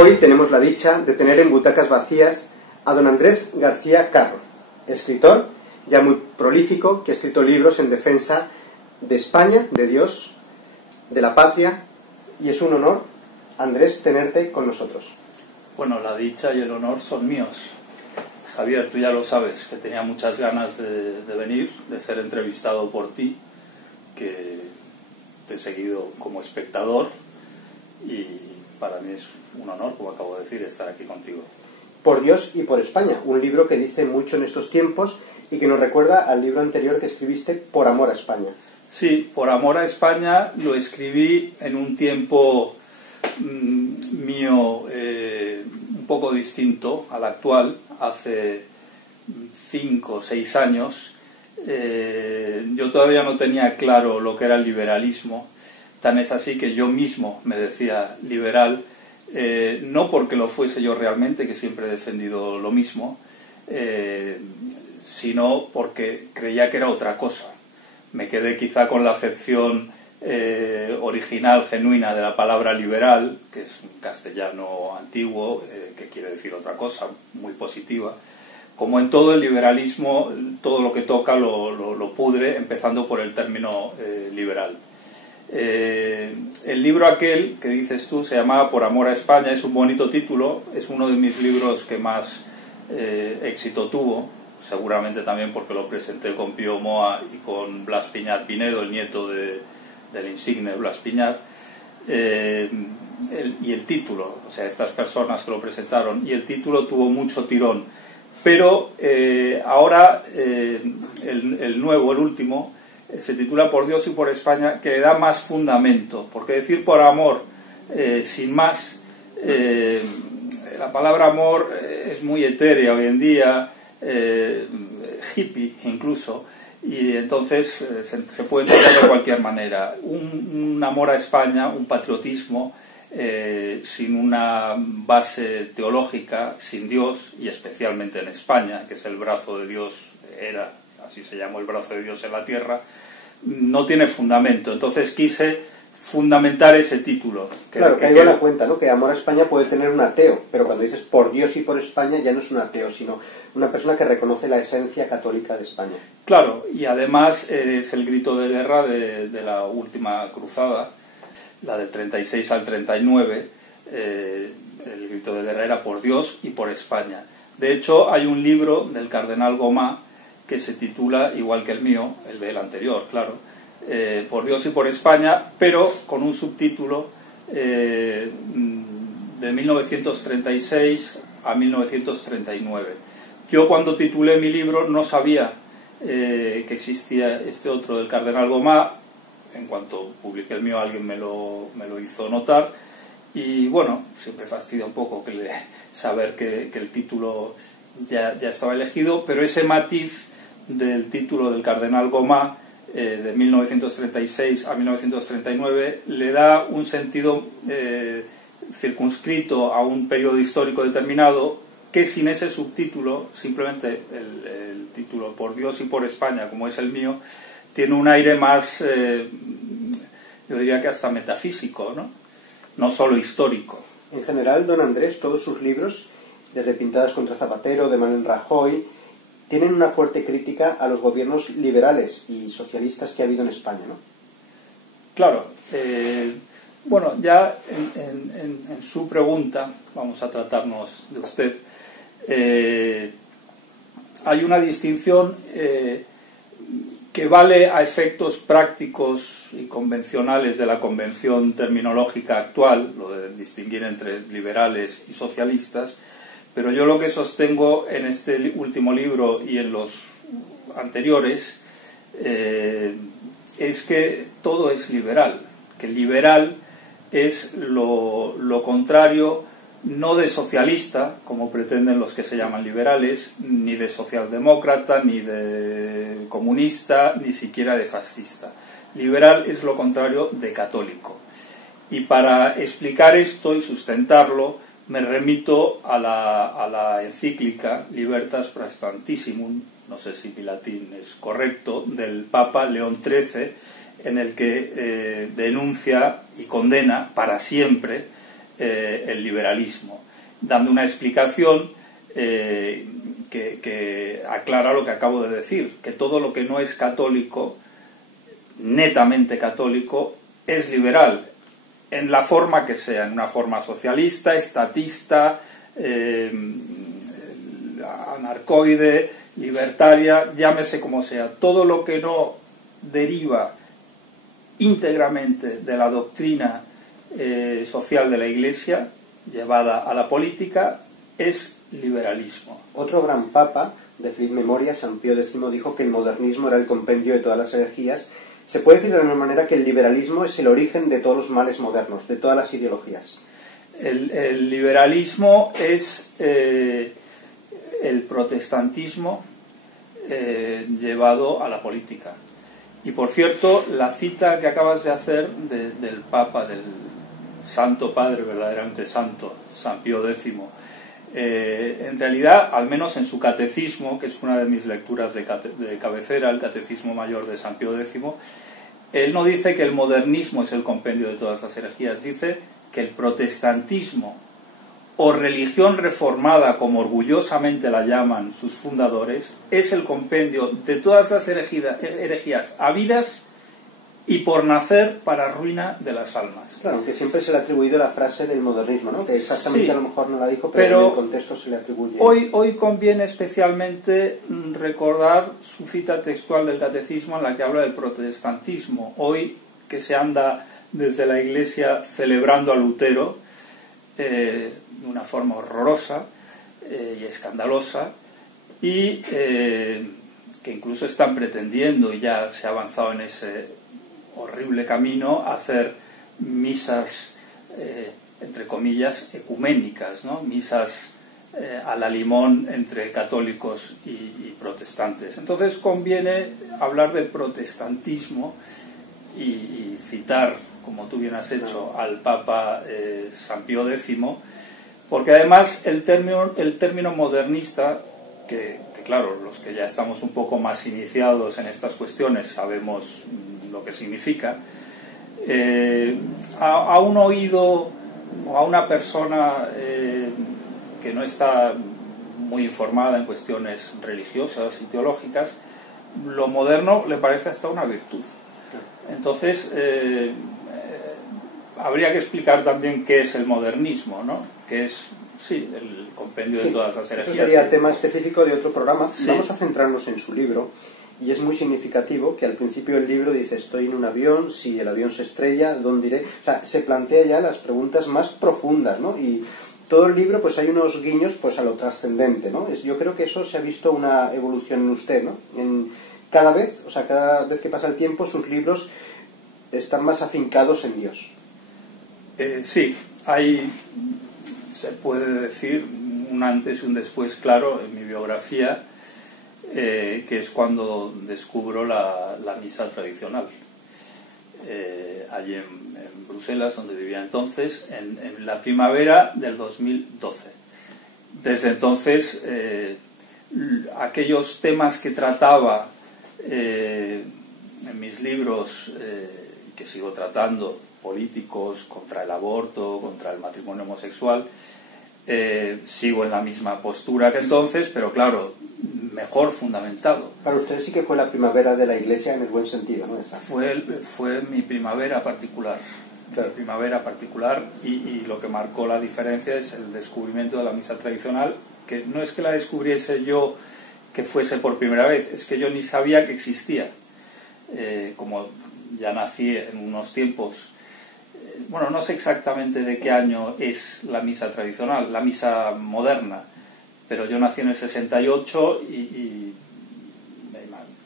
Hoy tenemos la dicha de tener en butacas vacías a don Andrés García Carro, escritor ya muy prolífico que ha escrito libros en defensa de España, de Dios, de la patria, y es un honor, Andrés, tenerte con nosotros. Bueno, la dicha y el honor son míos. Javier, tú ya lo sabes, que tenía muchas ganas de venir, de ser entrevistado por ti, que te he seguido como espectador y para mí es un honor, como acabo de decir, estar aquí contigo. Por Dios y por España, un libro que dice mucho en estos tiempos y que nos recuerda al libro anterior que escribiste, Por amor a España. Sí, Por amor a España lo escribí en un tiempo mío un poco distinto al actual, hace 5 o 6 años. Yo todavía no tenía claro lo que era el liberalismo, tan es así que yo mismo me decía liberal, no porque lo fuese yo realmente, que siempre he defendido lo mismo, sino porque creía que era otra cosa. Me quedé quizá con la acepción original, genuina de la palabra liberal, que es un castellano antiguo, que quiere decir otra cosa, muy positiva. Como en todo el liberalismo, todo lo que toca lo pudre, empezando por el término liberal. El libro aquel que dices tú se llamaba Por amor a España, es un bonito título, es uno de mis libros que más éxito tuvo, seguramente también porque lo presenté con Pío Moa y con Blas Piñar Pinedo, el nieto del insigne Blas Piñar, y el título, o sea, estas personas que lo presentaron, y el título tuvo mucho tirón, pero ahora el nuevo, el último, se titula Por Dios y por España, que le da más fundamento, porque decir por amor sin más, la palabra amor es muy etérea hoy en día, hippie incluso, y entonces se puede entender de cualquier manera. Un amor a España, un patriotismo sin una base teológica, sin Dios, y especialmente en España, que es el brazo de Dios, así se llamó el brazo de Dios en la tierra, no tiene fundamento. Entonces quise fundamentar ese título. Claro, caigo en la cuenta, ¿no? Que amor a España puede tener un ateo, pero cuando dices por Dios y por España ya no es un ateo, sino una persona que reconoce la esencia católica de España. Claro, y además es el grito de guerra de la última cruzada, la del 36 al 39, el grito de guerra era por Dios y por España. De hecho, hay un libro del cardenal Gomá que se titula, igual que el mío, el del anterior, claro, Por Dios y por España, pero con un subtítulo de 1936 a 1939. Yo cuando titulé mi libro no sabía que existía este otro del cardenal Gomá. En cuanto publiqué el mío alguien me lo hizo notar y bueno, siempre fastidia un poco saber que el título ya estaba elegido, pero ese matiz del título del cardenal Gomá de 1936 a 1939 le da un sentido circunscrito a un periodo histórico determinado que sin ese subtítulo, simplemente el título Por Dios y por España, como es el mío, tiene un aire más, yo diría que hasta metafísico, no solo histórico. En general, don Andrés, todos sus libros, desde Pintadas contra Zapatero, de Manuel Rajoy, tienen una fuerte crítica a los gobiernos liberales y socialistas que ha habido en España, ¿no? Claro. Bueno, ya en su pregunta, vamos a tratarnos de usted, hay una distinción que vale a efectos prácticos y convencionales de la convención terminológica actual, lo de distinguir entre liberales y socialistas, pero yo lo que sostengo en este último libro y en los anteriores es que todo es liberal, que liberal es lo contrario no de socialista, como pretenden los que se llaman liberales, ni de socialdemócrata, ni de comunista, ni siquiera de fascista. Liberal es lo contrario de católico. Y para explicar esto y sustentarlo, me remito a la encíclica Libertas Praestantissimum, no sé si mi latín es correcto, del Papa León XIII, en el que denuncia y condena para siempre el liberalismo, dando una explicación que aclara lo que acabo de decir, que todo lo que no es católico, netamente católico, es liberal, en la forma que sea, en una forma socialista, estatista, anarcoide, libertaria, llámese como sea. Todo lo que no deriva íntegramente de la doctrina social de la Iglesia, llevada a la política, es liberalismo. Otro gran papa de feliz memoria, San Pío X, dijo que el modernismo era el compendio de todas las herejías. Se puede decir de la misma manera que el liberalismo es el origen de todos los males modernos, de todas las ideologías. El liberalismo es el protestantismo llevado a la política. Y por cierto, la cita que acabas de hacer del Papa, del Santo Padre, verdaderamente santo, San Pío X, en realidad, al menos en su catecismo, que es una de mis lecturas de cabecera, el Catecismo Mayor de San Pío X, él no dice que el modernismo es el compendio de todas las herejías, dice que el protestantismo, o religión reformada, como orgullosamente la llaman sus fundadores, es el compendio de todas las herejías habidas y por nacer para ruina de las almas. Claro, aunque siempre se le ha atribuido la frase del modernismo, ¿no? Que exactamente sí, a lo mejor no la dijo, pero en el contexto se le atribuye. Hoy conviene especialmente recordar su cita textual del Catecismo en la que habla del protestantismo. Hoy que se anda desde la Iglesia celebrando a Lutero de una forma horrorosa y escandalosa, y que incluso están pretendiendo, y ya se ha avanzado en ese horrible camino, hacer misas, entre comillas, ecuménicas, ¿no? Misas a la limón entre católicos y protestantes. Entonces conviene hablar del protestantismo y citar, como tú bien has hecho, al Papa San Pío X, porque además el término modernista, que claro, los que ya estamos un poco más iniciados en estas cuestiones sabemos lo que significa, a un oído o a una persona que no está muy informada en cuestiones religiosas y teológicas, lo moderno le parece hasta una virtud. Entonces, habría que explicar también qué es el modernismo, ¿no? Que es, sí, el compendio de todas las herejías. Eso sería tema específico de otro programa. Sí. Vamos a centrarnos en su libro, y es muy significativo que al principio del libro dice: estoy en un avión, si el avión se estrella, ¿dónde iré? O sea, se plantea ya las preguntas más profundas, ¿no? Y todo el libro, pues hay unos guiños pues a lo trascendente, ¿no? Yo creo que eso se ha visto una evolución en usted, ¿no? Cada vez que pasa el tiempo, sus libros están más afincados en Dios. Sí, hay, se puede decir, un antes y un después claro en mi biografía, que es cuando descubro la misa tradicional. Allí en Bruselas, donde vivía entonces, en la primavera del 2012. Desde entonces, aquellos temas que trataba en mis libros, que sigo tratando, políticos, contra el aborto, contra el matrimonio homosexual, sigo en la misma postura que entonces, pero claro, mejor fundamentado. Para usted sí que fue la primavera de la Iglesia en el buen sentido, ¿no? Esa. Fue mi primavera particular. Claro. Mi primavera particular, y lo que marcó la diferencia es el descubrimiento de la misa tradicional, que no es que la descubriese yo que fuese por primera vez, es que yo ni sabía que existía. Como ya nací en unos tiempos, bueno, no sé exactamente de qué año es la misa tradicional, la misa moderna, pero yo nací en el 68 y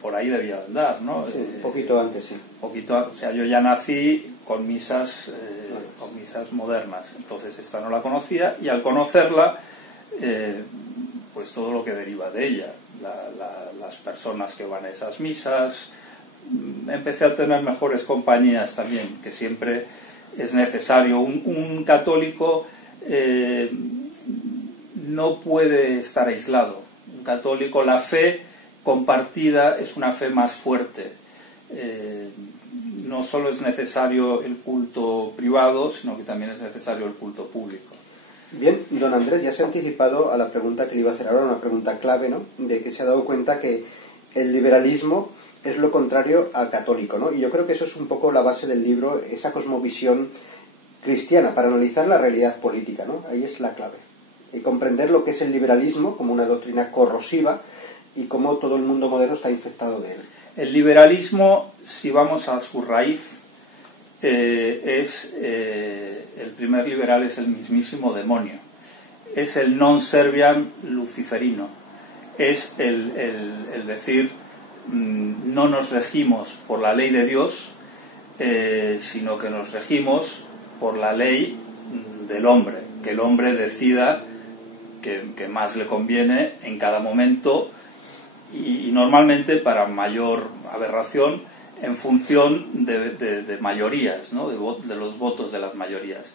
por ahí debía andar, ¿no? Sí, un poquito antes, sí. O sea, yo ya nací con misas modernas, entonces esta no la conocía, y al conocerla, pues todo lo que deriva de ella, las personas que van a esas misas, empecé a tener mejores compañías también, que siempre es necesario. Un católico no puede estar aislado. Un católico, la fe compartida es una fe más fuerte. no solo es necesario el culto privado, sino que también es necesario el culto público. Bien, don Andrés, ya se ha anticipado a la pregunta que le iba a hacer ahora, una pregunta clave, ¿no? De que se ha dado cuenta que el liberalismo es lo contrario al católico, ¿no? Y yo creo que eso es un poco la base del libro, esa cosmovisión cristiana, para analizar la realidad política, ¿no? Ahí es la clave. Y comprender lo que es el liberalismo como una doctrina corrosiva y cómo todo el mundo moderno está infectado de él. El liberalismo, si vamos a su raíz, el primer liberal es el mismísimo demonio. Es el non serviam luciferino. Es el decir, no nos regimos por la ley de Dios, sino que nos regimos por la ley del hombre, que el hombre decida que más le conviene en cada momento y normalmente para mayor aberración en función de mayorías, ¿no? de los votos de las mayorías.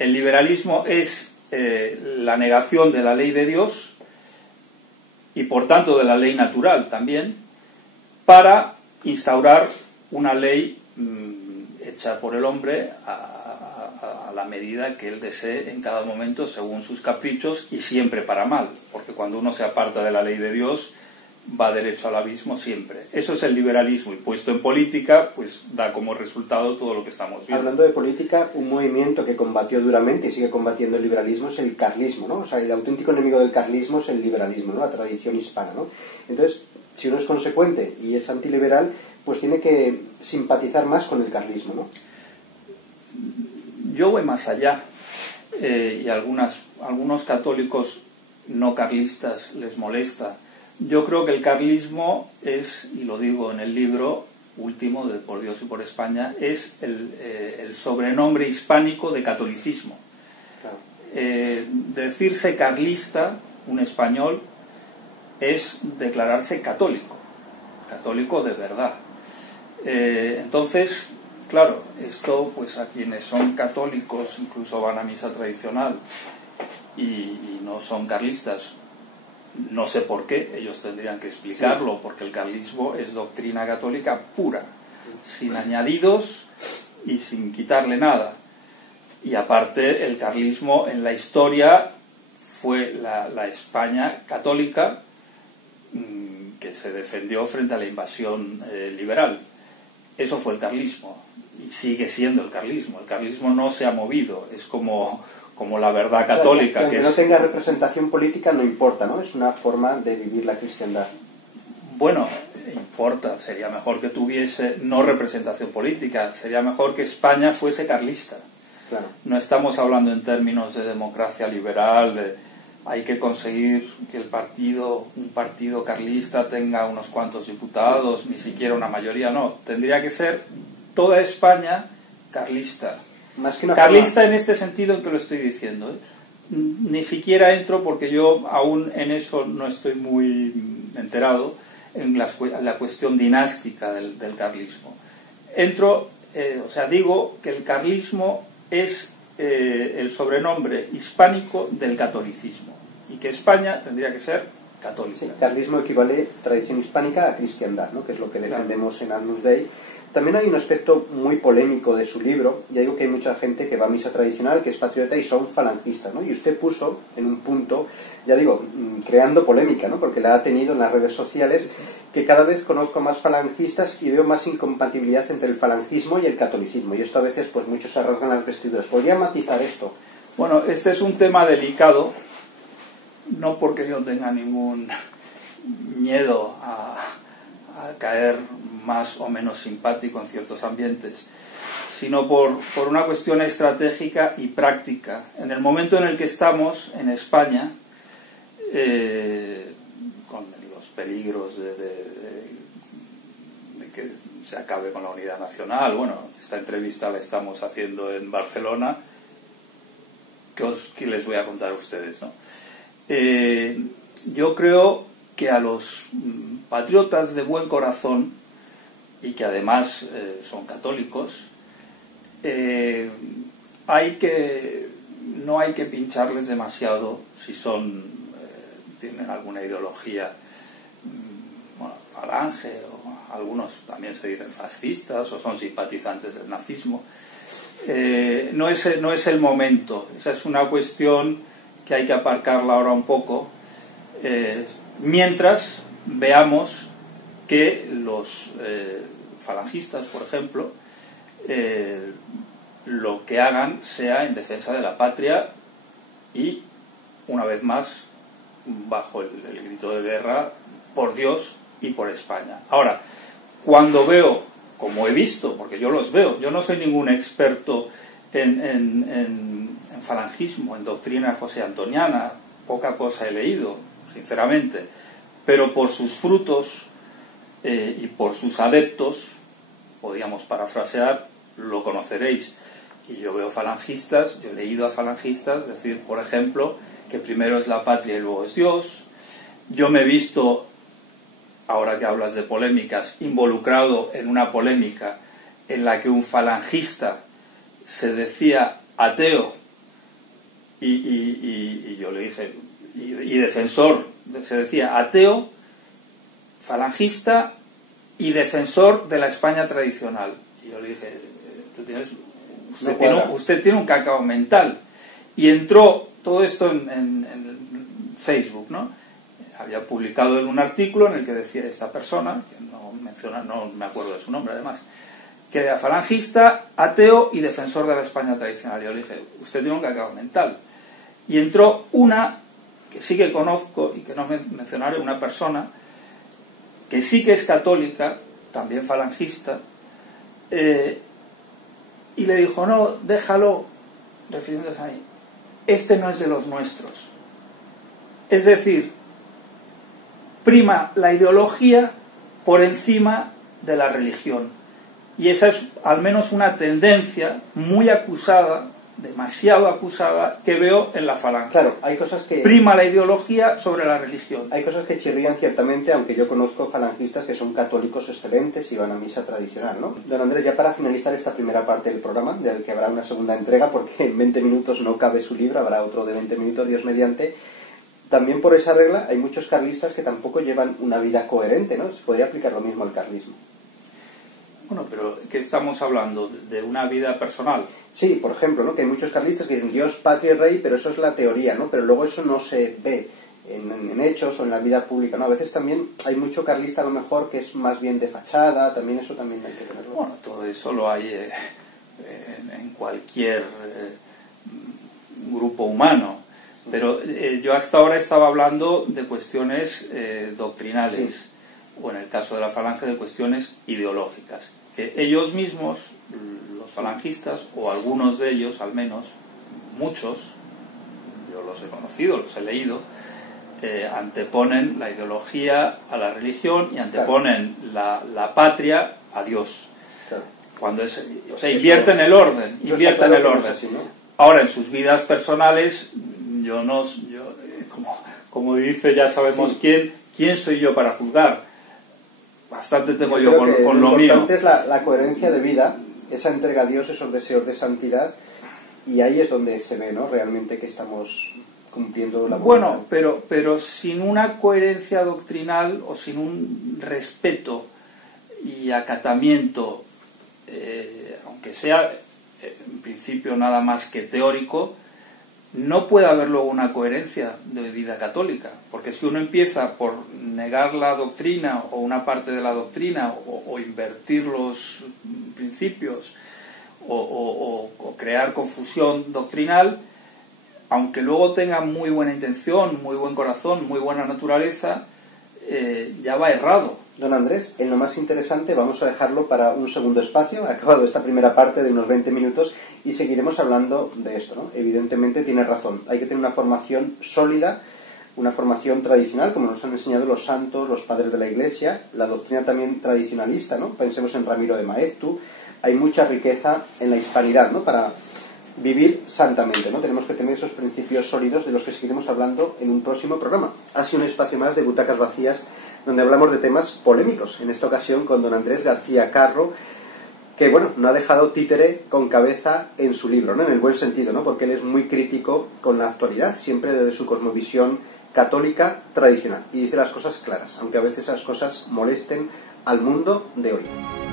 El liberalismo es la negación de la ley de Dios y por tanto de la ley natural también, para instaurar una ley hecha por el hombre a la medida que él desee en cada momento según sus caprichos y siempre para mal, porque cuando uno se aparta de la ley de Dios va derecho al abismo siempre. Eso es el liberalismo y puesto en política pues da como resultado todo lo que estamos viendo. Hablando de política, un movimiento que combatió duramente y sigue combatiendo el liberalismo es el carlismo, ¿no? O sea, el auténtico enemigo del carlismo es el liberalismo, ¿no? La tradición hispana, ¿no? Entonces, si uno es consecuente y es antiliberal, pues tiene que simpatizar más con el carlismo, ¿no? Yo voy más allá y algunos católicos no carlistas les molesta. Yo creo que el carlismo es, y lo digo en el libro último de Por Dios y por España, es el sobrenombre hispánico de catolicismo. Claro. Decirse carlista, un español, es declararse católico, católico de verdad. Entonces, claro, esto pues a quienes son católicos, incluso van a misa tradicional y no son carlistas, no sé por qué, ellos tendrían que explicarlo, porque el carlismo es doctrina católica pura, sin añadidos y sin quitarle nada. Y aparte, el carlismo en la historia fue la España católica que se defendió frente a la invasión liberal. Eso fue el carlismo y sigue siendo el carlismo. El carlismo no se ha movido, es como la verdad católica. O sea, que no tenga representación política no importa, ¿no? Es una forma de vivir la cristiandad. Bueno, importa, sería mejor que tuviese no representación política, sería mejor que España fuese carlista. Claro. No estamos hablando en términos de democracia liberal, de hay que conseguir que un partido carlista tenga unos cuantos diputados, ni siquiera una mayoría, no. Tendría que ser toda España carlista. Más que una carlista forma... en este sentido en que lo estoy diciendo, ¿eh? Ni siquiera entro, porque yo aún en eso no estoy muy enterado, en la cuestión dinástica del carlismo. Digo que el carlismo es el sobrenombre hispánico del catolicismo y que España tendría que ser católica. Sí, carlismo equivale tradición hispánica a cristiandad, ¿no? Que es lo que defendemos en Agnus Dei. También hay un aspecto muy polémico de su libro. Ya digo que hay mucha gente que va a misa tradicional, que es patriota y son falangistas, ¿no? Y usted puso en un punto, ya digo, creando polémica, ¿no? Porque la ha tenido en las redes sociales, que cada vez conozco más falangistas y veo más incompatibilidad entre el falangismo y el catolicismo. Y esto a veces, pues muchos se rasgan las vestiduras. ¿Podría matizar esto? Bueno, este es un tema delicado, no porque yo tenga ningún miedo a caer más o menos simpático en ciertos ambientes, sino por una cuestión estratégica y práctica. En el momento en el que estamos en España, con los peligros de que se acabe con la unidad nacional, bueno, esta entrevista la estamos haciendo en Barcelona, que les voy a contar a ustedes, ¿no? Yo creo que a los patriotas de buen corazón y que además son católicos, no hay que pincharles demasiado si tienen alguna ideología, falange o algunos también se dicen fascistas o son simpatizantes del nazismo. No es el momento. Esa es una cuestión que hay que aparcarla ahora un poco, mientras veamos que los falangistas, por ejemplo, lo que hagan sea en defensa de la patria y, una vez más, bajo el grito de guerra por Dios y por España. Ahora, cuando veo, como he visto, porque yo los veo, yo no soy ningún experto en falangismo, en doctrina josé-antoniana, poca cosa he leído, sinceramente, pero por sus frutos y por sus adeptos, podríamos parafrasear, lo conoceréis. Y yo veo falangistas, yo he leído a falangistas decir, por ejemplo, que primero es la patria y luego es Dios. Yo me he visto, ahora que hablas de polémicas, involucrado en una polémica en la que un falangista se decía ateo y yo le dije, y defensor, se decía ateo, falangista y defensor de la España tradicional. Y yo le dije, usted tiene un cacao mental. Y entró todo esto en Facebook, ¿no? Había publicado en un artículo en el que decía esta persona, que no me acuerdo de su nombre además, que era falangista, ateo y defensor de la España tradicional. Yo le dije, usted tiene un cacao mental. Y entró una, que sí que conozco y que no mencionaré, una persona que sí que es católica, también falangista, y le dijo, no, déjalo, refiriéndose a mí, este no es de los nuestros. Es decir, prima la ideología por encima de la religión. Y esa es al menos una tendencia muy acusada, demasiado acusada, que veo en la falange. Claro, hay cosas que... Prima la ideología sobre la religión. Hay cosas que chirrían ciertamente, aunque yo conozco falangistas que son católicos excelentes y van a misa tradicional, ¿no? Don Andrés, ya para finalizar esta primera parte del programa, del que habrá una segunda entrega, porque en 20 minutos no cabe su libro, habrá otro de 20 minutos, Dios mediante. También por esa regla hay muchos carlistas que tampoco llevan una vida coherente, ¿no? Se podría aplicar lo mismo al carlismo. Bueno, pero ¿qué estamos hablando? ¿De una vida personal? Sí, por ejemplo, ¿no? Que hay muchos carlistas que dicen Dios, patria y rey, pero eso es la teoría, ¿no? Pero luego eso no se ve en hechos o en la vida pública, ¿no? A veces también hay mucho carlista a lo mejor que es más bien de fachada, también eso también hay que tenerlo. Bueno, todo eso lo hay en cualquier grupo humano. Sí. Pero yo hasta ahora estaba hablando de cuestiones doctrinales. Sí. O en el caso de la falange de cuestiones ideológicas, que ellos mismos, los falangistas, o algunos de ellos al menos, muchos, yo los he conocido, los he leído, anteponen la ideología a la religión y anteponen la patria a Dios. Claro. Cuando o sea, invierten el orden, invierten el orden. Así, ¿no? Ahora, en sus vidas personales, como dice ya sabemos quién soy yo para juzgar. Bastante tengo yo con lo mío. Lo importante es la coherencia de vida, esa entrega a Dios, esos deseos de santidad, y ahí es donde se ve, ¿no? Realmente que estamos cumpliendo la voluntad. Bueno, pero sin una coherencia doctrinal o sin un respeto y acatamiento, aunque sea en principio nada más que teórico, no puede haber luego una coherencia de vida católica, porque si uno empieza por negar la doctrina o una parte de la doctrina o invertir los principios o crear confusión doctrinal, aunque luego tenga muy buena intención, muy buen corazón, muy buena naturaleza, ya va errado. Don Andrés, en lo más interesante vamos a dejarlo para un segundo espacio, ha acabado esta primera parte de unos 20 minutos y seguiremos hablando de esto, ¿no? Evidentemente tiene razón, hay que tener una formación sólida, una formación tradicional, como nos han enseñado los santos, los padres de la Iglesia, la doctrina también tradicionalista, ¿no? Pensemos en Ramiro de Maeztu, hay mucha riqueza en la hispanidad, ¿no? Para vivir santamente, ¿no? Tenemos que tener esos principios sólidos de los que seguiremos hablando en un próximo programa. Ha sido un espacio más de Butacas Vacías, donde hablamos de temas polémicos, en esta ocasión con don Andrés García Carro, que bueno, no ha dejado títere con cabeza en su libro, ¿no? En el buen sentido, ¿no? Porque él es muy crítico con la actualidad, siempre desde su cosmovisión católica tradicional, y dice las cosas claras, aunque a veces esas cosas molesten al mundo de hoy.